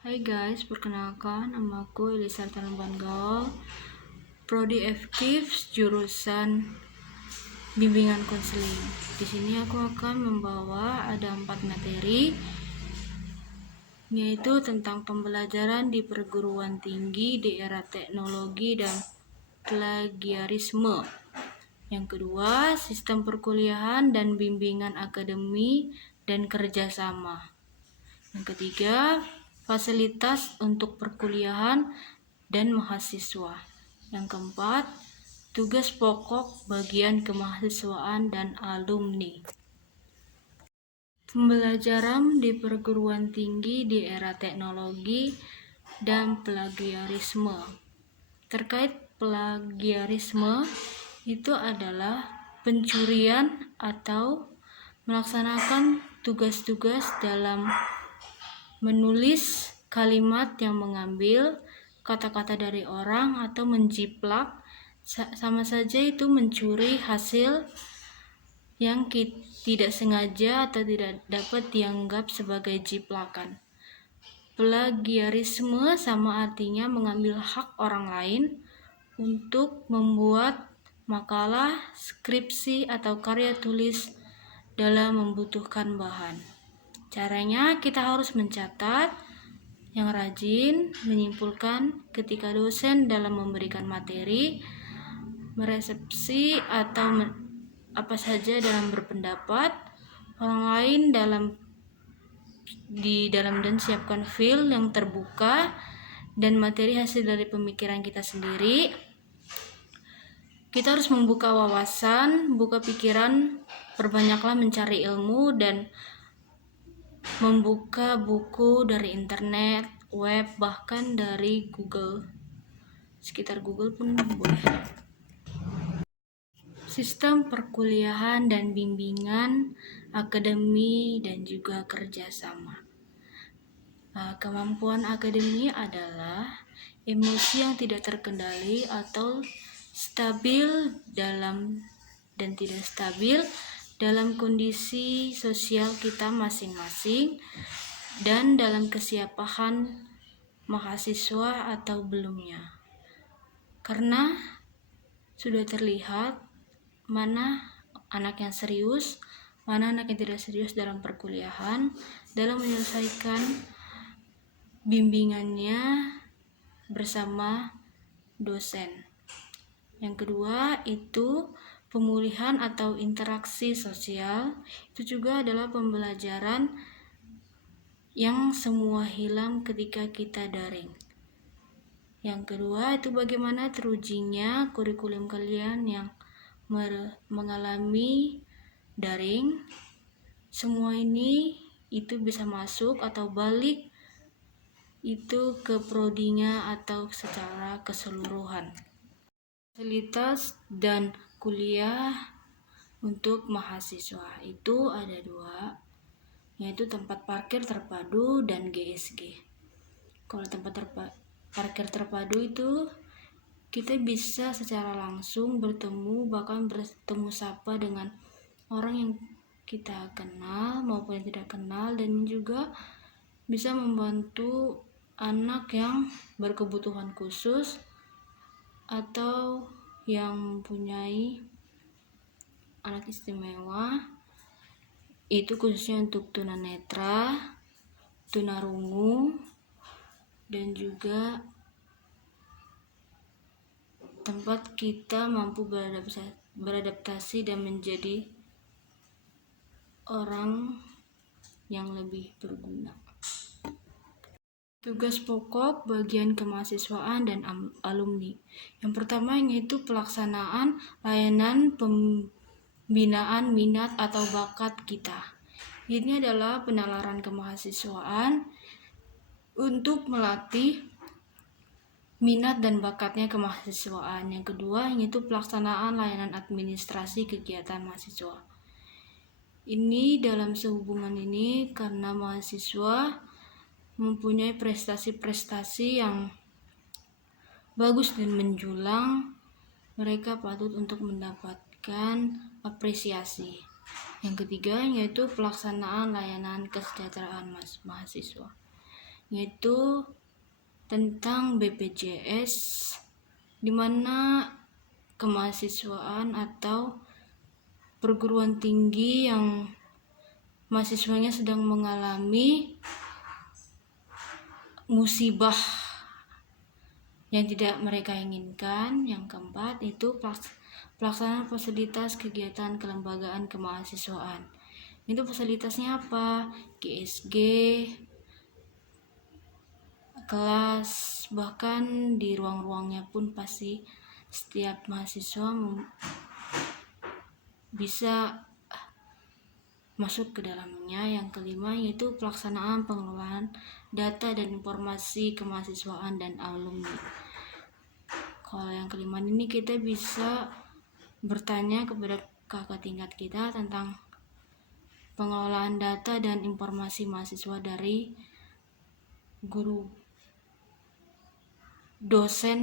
Hai guys, perkenalkan namaku Elisa Tanamban Gaul, Prodi FKIF jurusan Bimbingan Konseling. Di sini aku akan membawa ada 4 materi, yaitu tentang pembelajaran di perguruan tinggi di era teknologi dan plagiarisme. Yang kedua, sistem perkuliahan dan bimbingan akademi dan kerjasama. Yang ketiga, fasilitas untuk perkuliahan dan mahasiswa. Yang keempat, tugas pokok bagian kemahasiswaan dan alumni. Pembelajaran di perguruan tinggi di era teknologi dan plagiarisme. Terkait plagiarisme, itu adalah pencurian atau melaksanakan tugas-tugas dalam menulis kalimat yang mengambil kata-kata dari orang atau menjiplak, sama saja itu mencuri hasil yang tidak sengaja atau tidak dapat dianggap sebagai jiplakan. Plagiarisme sama artinya mengambil hak orang lain untuk membuat makalah, skripsi, atau karya tulis dalam membutuhkan bahan. Caranya kita harus mencatat, yang rajin, menyimpulkan ketika dosen dalam memberikan materi, meresepsi atau apa saja dalam berpendapat, orang lain dan siapkan file yang terbuka dan materi hasil dari pemikiran kita sendiri. Kita harus membuka wawasan, buka pikiran, perbanyaklah mencari ilmu dan membuka buku dari internet, web, bahkan dari Google. Sekitar Google pun boleh. Sistem perkuliahan dan bimbingan akademi dan juga kerjasama. Kemampuan akademi adalah emosi yang tidak terkendali atau stabil dan tidak stabil dalam kondisi sosial kita masing-masing dan dalam kesiapan mahasiswa atau belumnya. Karena sudah terlihat mana anak yang serius, mana anak yang tidak serius dalam perkuliahan, dalam menyelesaikan bimbingannya bersama dosen. Yang kedua itu pemulihan atau interaksi sosial. Itu juga adalah pembelajaran yang semua hilang ketika kita daring. Yang kedua itu bagaimana terujinya kurikulum kalian yang mengalami daring. Semua ini itu bisa masuk atau balik itu ke prodinya atau secara keseluruhan. Fasilitas dan kuliah untuk mahasiswa itu ada 2, yaitu tempat parkir terpadu dan GSG. Kalau tempat parkir terpadu itu kita bisa secara langsung bertemu, bahkan bertemu sapa dengan orang yang kita kenal maupun yang tidak kenal, dan juga bisa membantu anak yang berkebutuhan khusus atau yang mempunyai anak istimewa, itu khususnya untuk tunanetra, tunarungu, dan juga tempat kita mampu beradaptasi dan menjadi orang yang lebih berguna. Tugas pokok bagian kemahasiswaan dan alumni. Yang pertama yaitu pelaksanaan layanan pembinaan minat atau bakat kita. Ini adalah penalaran kemahasiswaan untuk melatih minat dan bakatnya kemahasiswaan. Yang kedua yaitu pelaksanaan layanan administrasi kegiatan mahasiswa. Ini dalam sehubungan ini karena mahasiswa mempunyai prestasi-prestasi yang bagus dan menjulang, mereka patut untuk mendapatkan apresiasi. Yang ketiga yaitu pelaksanaan layanan kesejahteraan mahasiswa. yaitu tentang BPJS, di mana kemahasiswaan atau perguruan tinggi yang mahasiswanya sedang mengalami musibah yang tidak mereka inginkan. Yang keempat itu pelaksanaan fasilitas kegiatan kelembagaan kemahasiswaan. Itu fasilitasnya apa? GSG, kelas, bahkan di ruang-ruangnya pun pasti setiap mahasiswa bisa masuk ke dalamnya. Yang kelima yaitu pelaksanaan pengelolaan data dan informasi kemahasiswaan dan alumni. Kalau yang kelima ini kita bisa bertanya kepada kakak tingkat kita tentang pengelolaan data dan informasi mahasiswa dari guru dosen